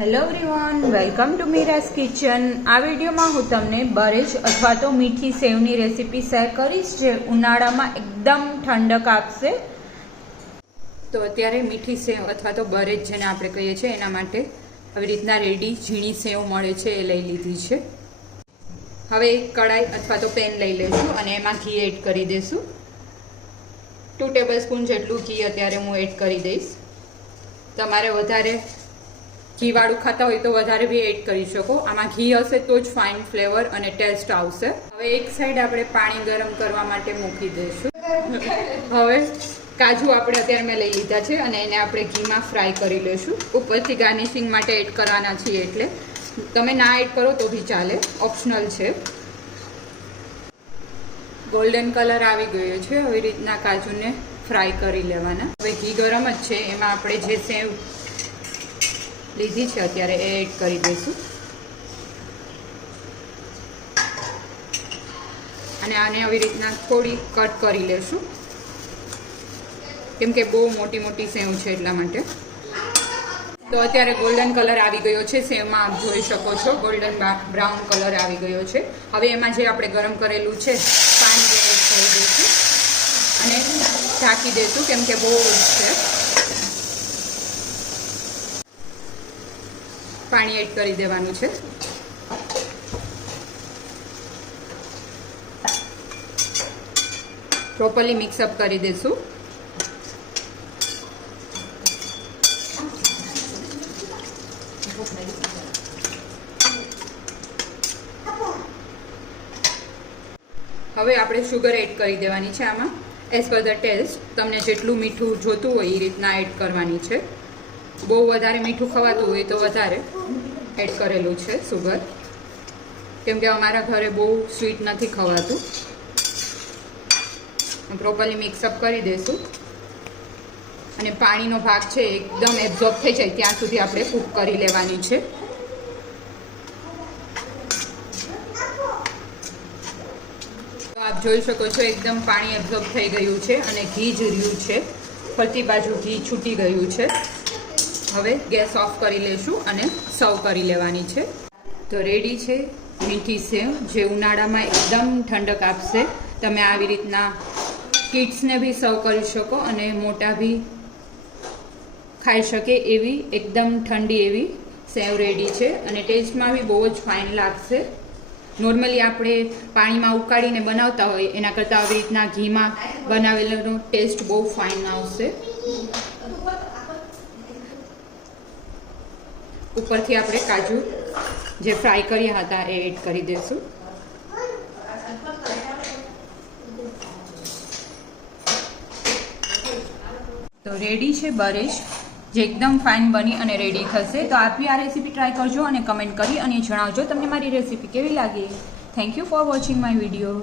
Hello everyone, welcome to Meera's kitchen. આ વિડીયોમાં હું તમને બરેજ અથવા તો મીઠી સેવની રેસીપી શેર કરીશ, જે ઉનાળામાં એકદમ ઠંડક આપશે। તો અત્યારે મીઠી સેવ અથવા તો બરેજ જેને આપણે કહીએ છીએ, એના માટે આવી રીતના રેડી ઝીણી સેવ મળે છે, એ લઈ લીધી છે। હવે એક કડાઈ અથવા તો પેન લઈ લઈશું અને એમાં ઘી એડ કરી દઈશું। 2 ટેબલસ્પૂન જેટલું ઘી અત્યારે હું એડ કરી દઈશ। તમારે વધારે ઘીવાળું ખાતા હોય તો વધારે બી એડ કરી શકો। આમાં ઘી હશે તો જ ફાઇન ફ્લેવર અને ટેસ્ટ આવશે। હવે એક સાઈડ આપણે પાણી ગરમ કરવા માટે મૂકી દઈશું। હવે કાજુ આપણે અત્યારે મેં લઈ લીધા છે અને એને આપણે ઘીમાં ફ્રાય કરી લઈશું। ઉપરથી ગાર્નિશિંગ માટે એડ કરવાના છીએ, એટલે તમે ના એડ કરો તો બી ચાલે, ઓપ્શનલ છે। ગોલ્ડન કલર આવી ગયો છે। આવી રીતના કાજુને ફ્રાય કરી લેવાના। હવે ઘી ગરમ જ છે, એમાં આપણે જે સેવ લીધી છે અત્યારે એ એડ કરી દઈશું અને આને આવી રીતના થોડી કટ કરી લેશું, કેમ કે બહુ મોટી મોટી સેવ છે એટલા માટે। તો અત્યારે ગોલ્ડન કલર આવી ગયો છે સેવમાં, આપ જોઈ શકો છો ગોલ્ડન બ્રાઉન કલર આવી ગયો છે। હવે એમાં જે આપણે ગરમ કરેલું છે પાણી એડ કરી દઈશું અને ઢાંકી દઈશું, કેમ કે બહુ છે। પાણી એડ કરી દેવાનું છે। પ્રોપરલી મિક્સઅપ કરી દઈશું। હવે આપણે શુગર એડ કરી દેવાની છે આમાં, એઝ પર ધ ટેસ્ટ। તમને જેટલું મીઠું જોતું હોય એ રીતના એડ કરવાની છે। બહુ વધારે મીઠું ખવાતું હોય તો વધારે એડ કરેલું છે સુગર, કેમ કે અમારા ઘરે બહુ સ્વીટ નથી ખવાતું। પ્રોપરલી મિક્સઅપ કરી દઈશું અને પાણીનો ભાગ છે એકદમ એબ્ઝોર્બ થઈ જાય ત્યાં સુધી આપણે કૂક કરી લેવાની છે। તો આપ જોઈ શકો છો એકદમ પાણી એબ્ઝોર્બ થઈ ગયું છે અને ઘી જ રહ્યું છે, ફરતી બાજુ ઘી છૂટી ગયું છે। હવે ગેસ ઓફ કરી લઈશું અને સર્વ કરી લેવાની છે। તો રેડી છે મીઠી સેવ, જે ઉનાળામાં એકદમ ઠંડક આપશે। તમે આવી રીતના કિડ્સને બી સર્વ કરી શકો અને મોટા બી ખાઈ શકે એવી એકદમ ઠંડી એવી સેવ રેડી છે અને ટેસ્ટમાં બી બહુ જ ફાઇન લાગશે। નોર્મલી આપણે પાણીમાં ઉકાળીને બનાવતા હોય એના કરતાં આવી રીતના ઘીમાં બનાવેલાનો ટેસ્ટ બહુ ફાઇન આવશે। ઉપરથી આપણે કાજુ જે ફ્રાય કર્યા હતા એ એડ કરી દઈશું। તો રેડી છે બરેજ, જે એકદમ ફાઇન બની અને રેડી થશે। તો આપ બી આ રેસીપી ટ્રાય કરજો અને કમેન્ટ કરી અને જણાવજો તમને મારી રેસીપી કેવી લાગી। Thank you for watching my video.